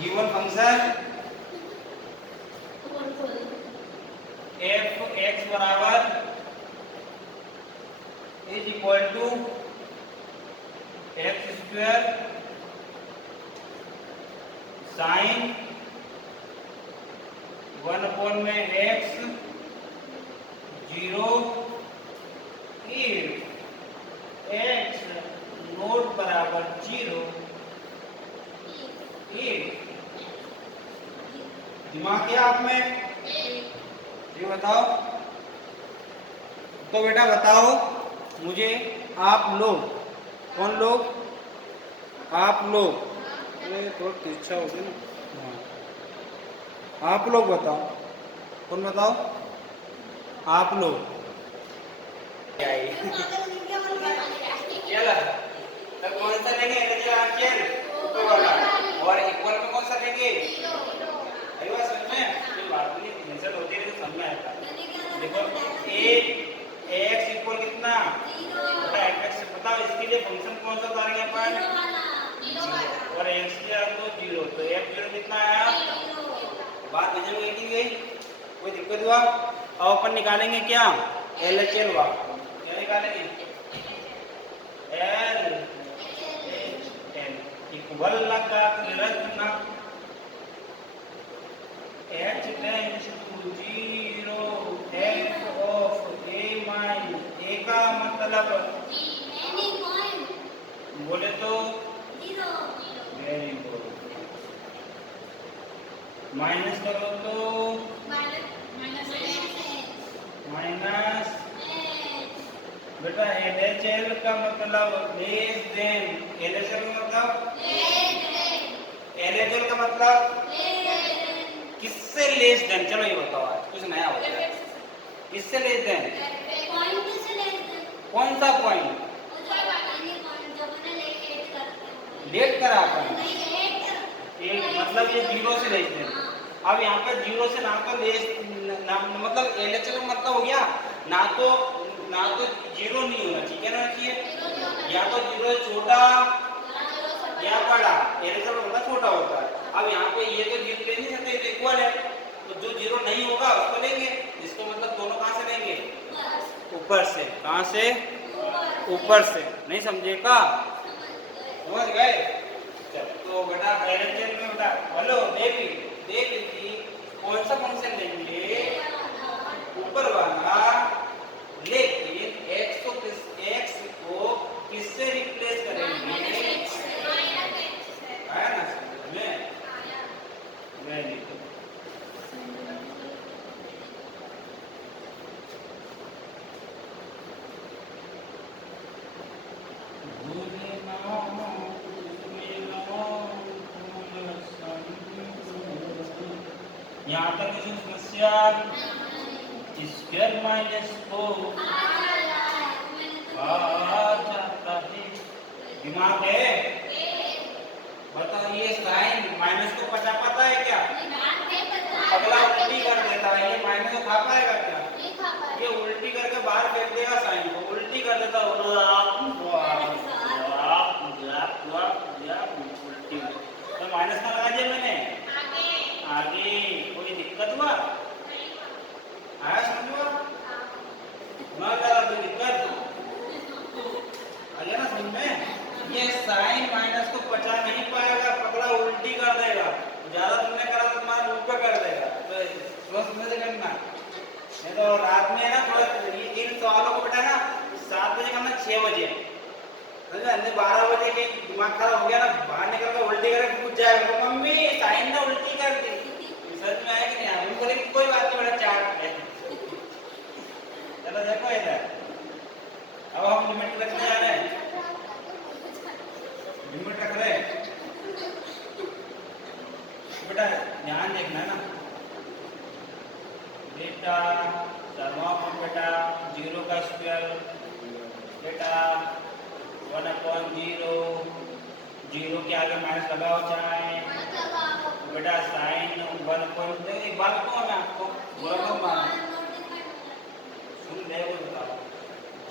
Given function F X बराबर is equal to X square sine 1/में X 0 X not बराबर 0 दिमाग क्या आप में ये बताओ। तो बेटा बताओ मुझे, आप लोग, कौन लोग, आप लोग, ये थोड़ा तिरछा हो गया ना, आप लोग बताओ, कौन बताओ, आप लोग चला तो कौन सा लेंगे ऊपर वाला, और इक्वल में कौन सा लेंगे, आई बात समझ में, कोई बात नहीं, आंसर होती है तो समझ में आता। देखो एक्स इक्वल कितना, बेटा एक्स बताओ, इसके लिए फंक्शन कौन सा उतारेंगे अपन, और एक्स की तो 0, तो f0 कितना आया, बात समझ में गई, कोई दिक्कत हुआ। अब अपन निकालेंगे क्या, LHL हुआ, क्या निकालेंगे, LHL इक्वल लगा रखना h tends to 0 f of a mine a का मतलब बोले तो 0, वेरी गुड, माइनस करो तो माइनस, बेटा LHL का मतलब लेस देन, LHL का मतलब LHL का मतलब किससे लेस देन, चलो ये बताओ, आज कुछ नया हो गया, किससे लेस देन, कौन सा पॉइंट, लेट करा अपन, मतलब ये 0 से लेस देन। अब यहाँ पे 0 से ना तो लेस मतलब LHL का मतलब हो गया ना तो 0 नहीं होना चाहिए, क्या होना चाहिए, या तो 0 छोटा या बड़ा, LHL होता छोटा होता है। अब यहाँ पे ये तो 0 ले नहीं सकते, तो इक्वल है, तो जो 0 नहीं होगा उसको लेंगे, इसको मतलब दोनों कहाँ से लेंगे, ऊपर से, कहाँ से, ऊपर से, नहीं समझेगा, समझ गए। तो बेटा LHL में बेटा हेलो देख लीजिए कौन सा फंक्शन लेंगे, ऊपर वाला, लेकिन x को किससे रिप्लेस करेंगे, आया ना समझ में, वेरी गुड। यहाँ तक किसी समस्या, स्क्वायर माइनस को जाता है, दिमाग है, बताओ ये साइन माइनस को पचा पाता है क्या, अगला उल्टी कर देता है, ये माइनस को खा पाएगा क्या, ये उल्टी करके बाहर फेंक देगा, साइन को उल्टी कर देता है, उल्टी, तो माइनस का लगा दिया मैंने आगे, कोई दिक्कत हुआ, आया समझो, ना जरा कोई दिक्कत आ गया ना समझ में, ये साइन माइनस को पचा नहीं पाएगा, पकड़ा उल्टी कर देगा, ज्यादा तुमने करा तो तुम्हारा मुंह पे कर देगा, तो समझ से करना, नहीं तो रात में ना थोड़ा इन सवालों को बेटा ना 7 बजे करना, 6 बजे, समझा, 12 बजे के दिमाग खराब हो गया ना, बाहर निकल कर उल्टी करके पूछ जाएगा, मम्मी साइन ने उल्टी कर दी, समझ में आया कि नहीं, हम बोले कोई बात नहीं बेटा, चाट है, चलो देखो इधर, अब हम लिमिट रखने जा रहे हैं, लिमिट रख रहे हैं बेटा, ध्यान देखना ना बेटा, सर्वनाम बेटा 0 का स्क्वायर बेटा 1/0, 0 के आगे माइनस लगाओ चाहे बेटा, साइन 1, एक बात बताऊं मैं आपको, सुन ले वो बताओ,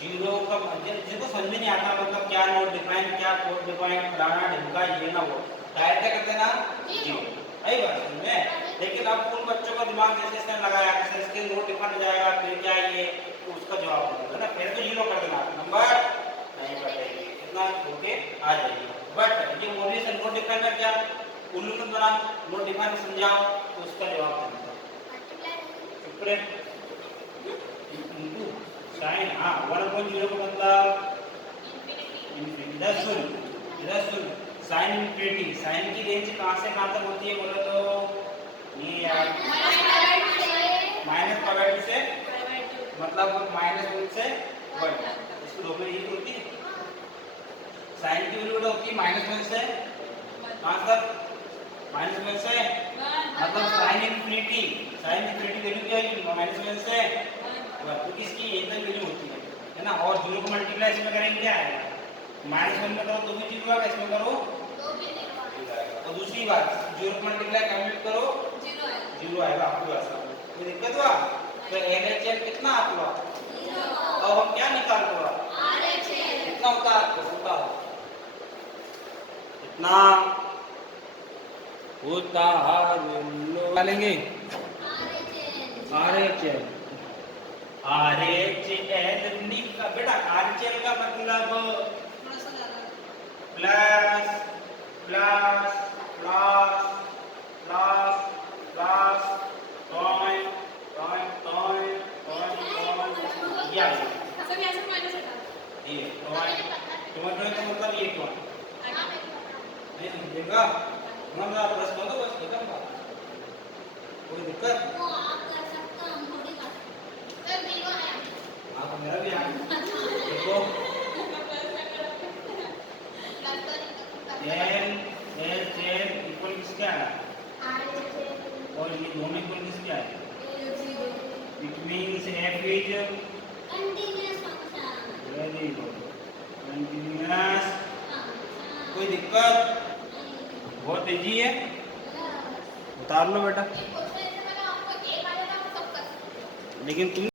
0 का जिसको समझ में नहीं आता मतलब क्या नोट डिफाइन, क्या कोड डिफाइन, फलाना ढिमका, ये ना वो डायरेक्ट क्या करते ना 0, जैसे इसने लगाया जैसे इसके नोट डिफरेंट जाएगा फिर क्या ये तो उसका जवाब देगा ना फिर तो जीरो कर देना नंबर नहीं कटेगी इतना होके आ जाएगी बट ये मोडिफिकेशन नोट डिफरेंट का क्या उल्लू मत बना नोट डिफरेंट समझाओ तो उसका जवाब देना चुप रहे इनटू साइन हां 1.0 का मतलब इन्फिनिटी इधर सुन साइन इन्फिनिटी साइन की रेंज कहां से कहां तक होती है बोलो तो ये यार माइनस पावर टू से मतलब -1 से 1 इसको दो में ये होती है साइन की वैल्यू होती है -1 से कहां तक -1 से मतलब साइन इन्फिनिटी वैल्यू क्या है -1 से 1 तो किसकी ये तक वैल्यू होती है ना और 0 को मल्टीप्लाई इसमें करेंगे क्या आएगा -1 में करो तो भी 0 आएगा इसमें करो और दूसरी बात 0 को मल्टीप्लाई कैलकुलेट करो 0 आएगा आपको ऐसा कोई दिक्कत हुआ तो LHS कितना आता है और हम क्या निकाल रहे हैं कितना होता है आपको होता है कितना होता है निकालेंगे RHL बेटा RHL का मतलब plus plus plus plus plus point point point point ये पॉइंट टमाटर का मतलब ये पॉइंट नहीं समझेगा हमारा प्लस कर दो बस खत्म बात कोई दिक्कत आप मेरा भी आ देखो LHS इक्वल किसका है और ये दोनों इक्वल किसका है it means f is continuous function very good continuous कोई दिक्कत बहुत इजी है उतार लो बेटा लेकिन तुम